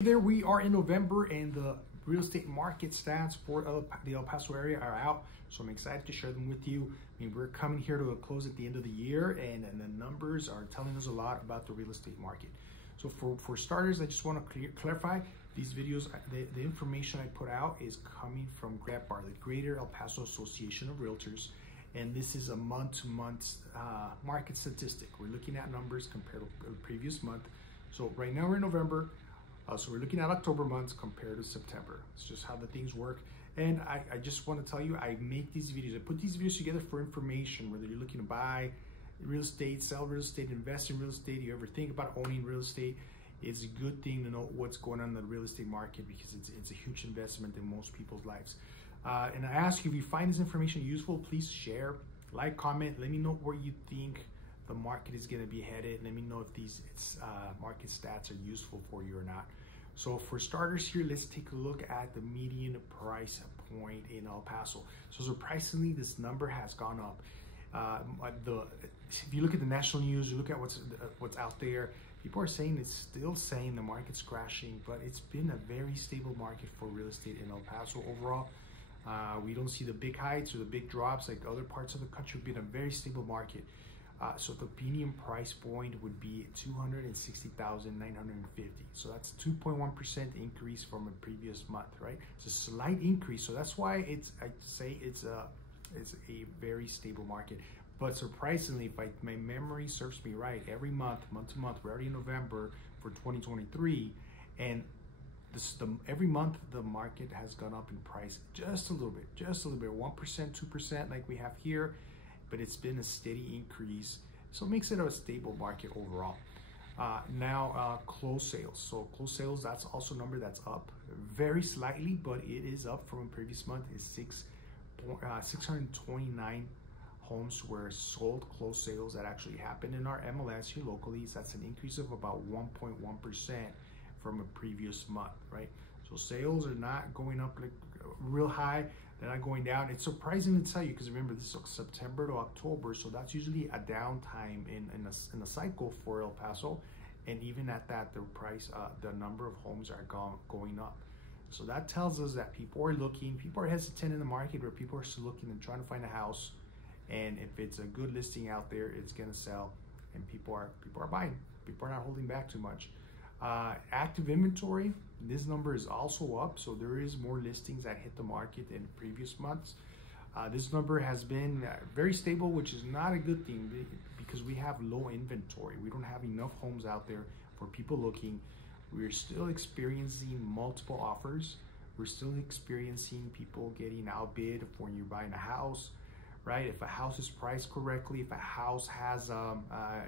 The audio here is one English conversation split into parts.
There we are in November, and the real estate market stats for the El Paso area are out, so I'm excited to share them with you. I mean, we're coming here to a close at the end of the year, and the numbers are telling us a lot about the real estate market. So for starters, I just want to clarify these videos. The information I put out is coming from GREPAR, the Greater El Paso Association of Realtors, and this is a month-to-month market statistic. We're looking at numbers compared to the previous month. So right now we're in November. So we're looking at October months compared to September. It's just how the things work. And I just want to tell you, I make these videos. I put these videos together for information, whether you're looking to buy real estate, sell real estate, invest in real estate, you ever think about owning real estate, it's a good thing to know what's going on in the real estate market because it's a huge investment in most people's lives. And I ask you, if you find this information useful, please share, like, comment, let me know where you think the market is going to be headed. Let me know if these market stats are useful for you or not. So for starters here, let's take a look at the median price point in El Paso. So surprisingly, this number has gone up. If you look at the national news, you look at what's out there, people are saying it's still saying the market's crashing, but it's been a very stable market for real estate in El Paso overall. We don't see the big heights or the big drops like other parts of the country. It's been a very stable market. So the median price point would be $260,950. So that's 2.1% increase from a previous month, right? It's a slight increase. So that's why I'd say it's a very stable market. But surprisingly, if my memory serves me right, every month to month, we're already in November for 2023, and every month the market has gone up in price just a little bit, 1%, 2% like we have here. But it's been a steady increase, so it makes it a stable market overall. Now closed sales. So closed sales, that's also a number that's up very slightly, but it is up from a previous month. It's 629 homes were sold, closed sales that actually happened in our MLS here locally. So that's an increase of about 1.1% from a previous month, right? So sales are not going up like real high. They're not going down. It's surprising to tell you because remember, this is September to October, so that's usually a downtime in the cycle for El Paso, and even at that, the price, the number of homes are going up. So that tells us that people are looking, people are hesitant in the market, where people are still looking and trying to find a house, and if it's a good listing out there, it's gonna sell, and people are buying. People are not holding back too much. Active inventory, this number is also up, so there is more listings that hit the market in previous months. This number has been very stable, which is not a good thing because we have low inventory. We don't have enough homes out there for people looking. We're still experiencing multiple offers. We're still experiencing people getting outbid when you're buying a house, right? If a house is priced correctly, if a house has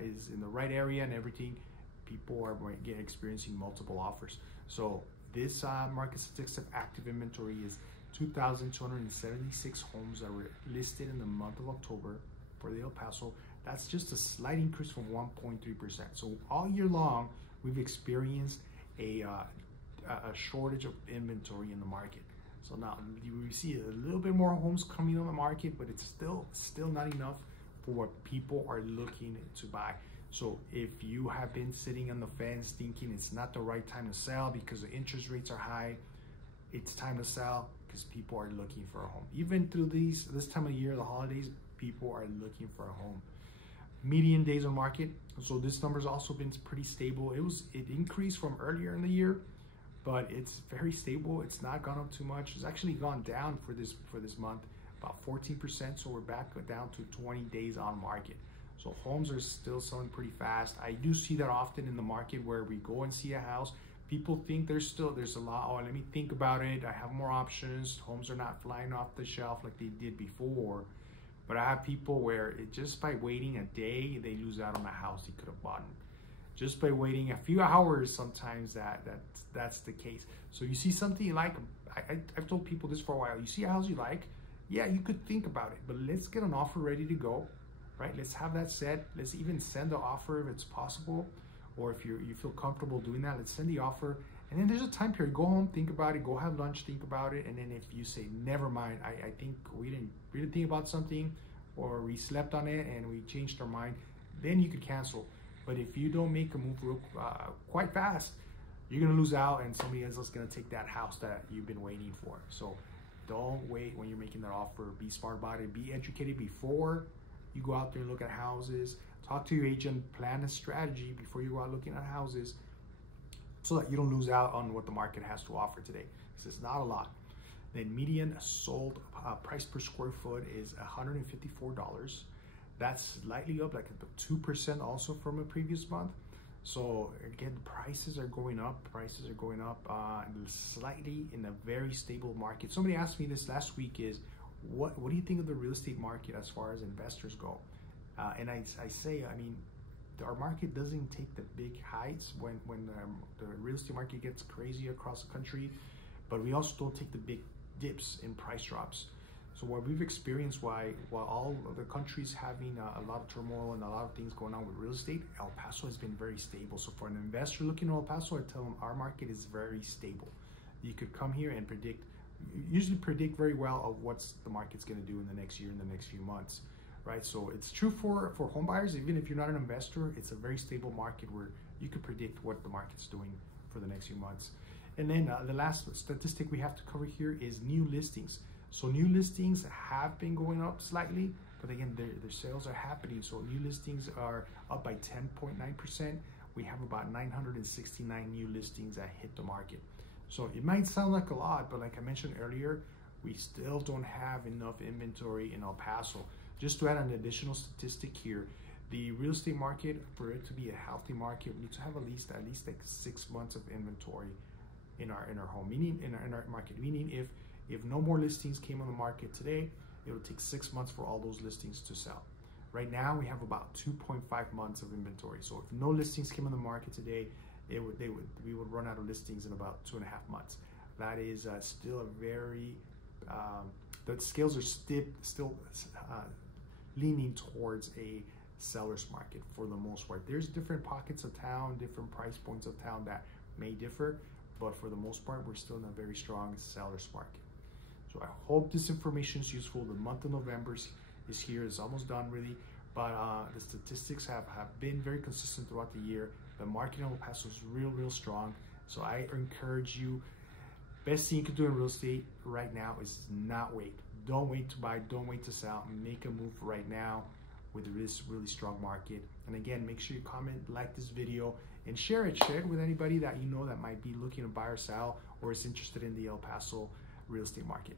is in the right area and everything, people are experiencing multiple offers. So this market statistics of active inventory is 2,276 homes that were listed in the month of October for the El Paso. That's just a slight increase from 1.3%. So all year long, we've experienced a shortage of inventory in the market. So now we see a little bit more homes coming on the market, but it's still not enough for what people are looking to buy. So if you have been sitting on the fence thinking it's not the right time to sell because the interest rates are high, it's time to sell because people are looking for a home. Even through this time of year, the holidays, people are looking for a home. Median days on market. So this number's also been pretty stable. It increased from earlier in the year, but it's very stable. It's not gone up too much. It's actually gone down for this month, about 14%. So we're back down to 20 days on market. So homes are still selling pretty fast. I do see that often in the market where we go and see a house. People think there's a lot, oh, let me think about it. I have more options. Homes are not flying off the shelf like they did before. But I have people where just by waiting a day, they lose out on a house they could have bought. Just by waiting a few hours, sometimes that's the case. So you see something you like, I've told people this for a while. You see a house you like, yeah, you could think about it, but let's get an offer ready to go. Right? Let's have that set. Let's even send the offer if it's possible, or if you feel comfortable doing that, let's send the offer. And then there's a time period. Go home, think about it, go have lunch, think about it. And then if you say, never mind, I think we didn't really think about something, or we slept on it and we changed our mind, then you could cancel. But if you don't make a move quite fast, you're gonna lose out, and somebody else is gonna take that house that you've been waiting for. So don't wait when you're making that offer. Be smart about it. Be educated before you go out there and look at houses. Talk to your agent, plan a strategy before you go out looking at houses, so that you don't lose out on what the market has to offer today. This is not a lot. Then median sold price per square foot is $154. That's slightly up, like 2% also from a previous month. So again, prices are going up. Prices are going up slightly in a very stable market. Somebody asked me this last week: is what do you think of the real estate market as far as investors go? And I say, I mean, our market doesn't take the big heights when the real estate market gets crazy across the country, but we also don't take the big dips in price drops. So what we've experienced, while all of the country's having a lot of turmoil and a lot of things going on with real estate, El Paso has been very stable. So for an investor looking at El Paso, I tell them our market is very stable. You could come here and usually predict very well of what's the market's going to do in the next year, in the next few months, right? So it's true for home buyers. Even if you're not an investor, it's a very stable market where you could predict what the market's doing for the next few months. And then the last statistic we have to cover here is new listings. So new listings have been going up slightly, but again, their sales are happening. So new listings are up by 10.9%. We have about 969 new listings that hit the market. So it might sound like a lot, but like I mentioned earlier, we still don't have enough inventory in El Paso. Just to add an additional statistic here, the real estate market, for it to be a healthy market, we need to have at least like 6 months of inventory in our home, meaning in our market. Meaning if no more listings came on the market today, it would take 6 months for all those listings to sell. Right now we have about 2.5 months of inventory. So if no listings came on the market today, we would run out of listings in about 2.5 months. That is still a very the scales are still leaning towards a seller's market for the most part. There's different pockets of town, different price points of town that may differ, but for the most part, we're still in a very strong seller's market. So I hope this information is useful. The month of November is here. It's almost done, really, but the statistics have been very consistent throughout the year. The market in El Paso is real strong. So I encourage you, best thing you can do in real estate right now is not wait. Don't wait to buy, don't wait to sell. Make a move right now with this really strong market. And again, make sure you comment, like this video, and share it with anybody that you know that might be looking to buy or sell or is interested in the El Paso real estate market.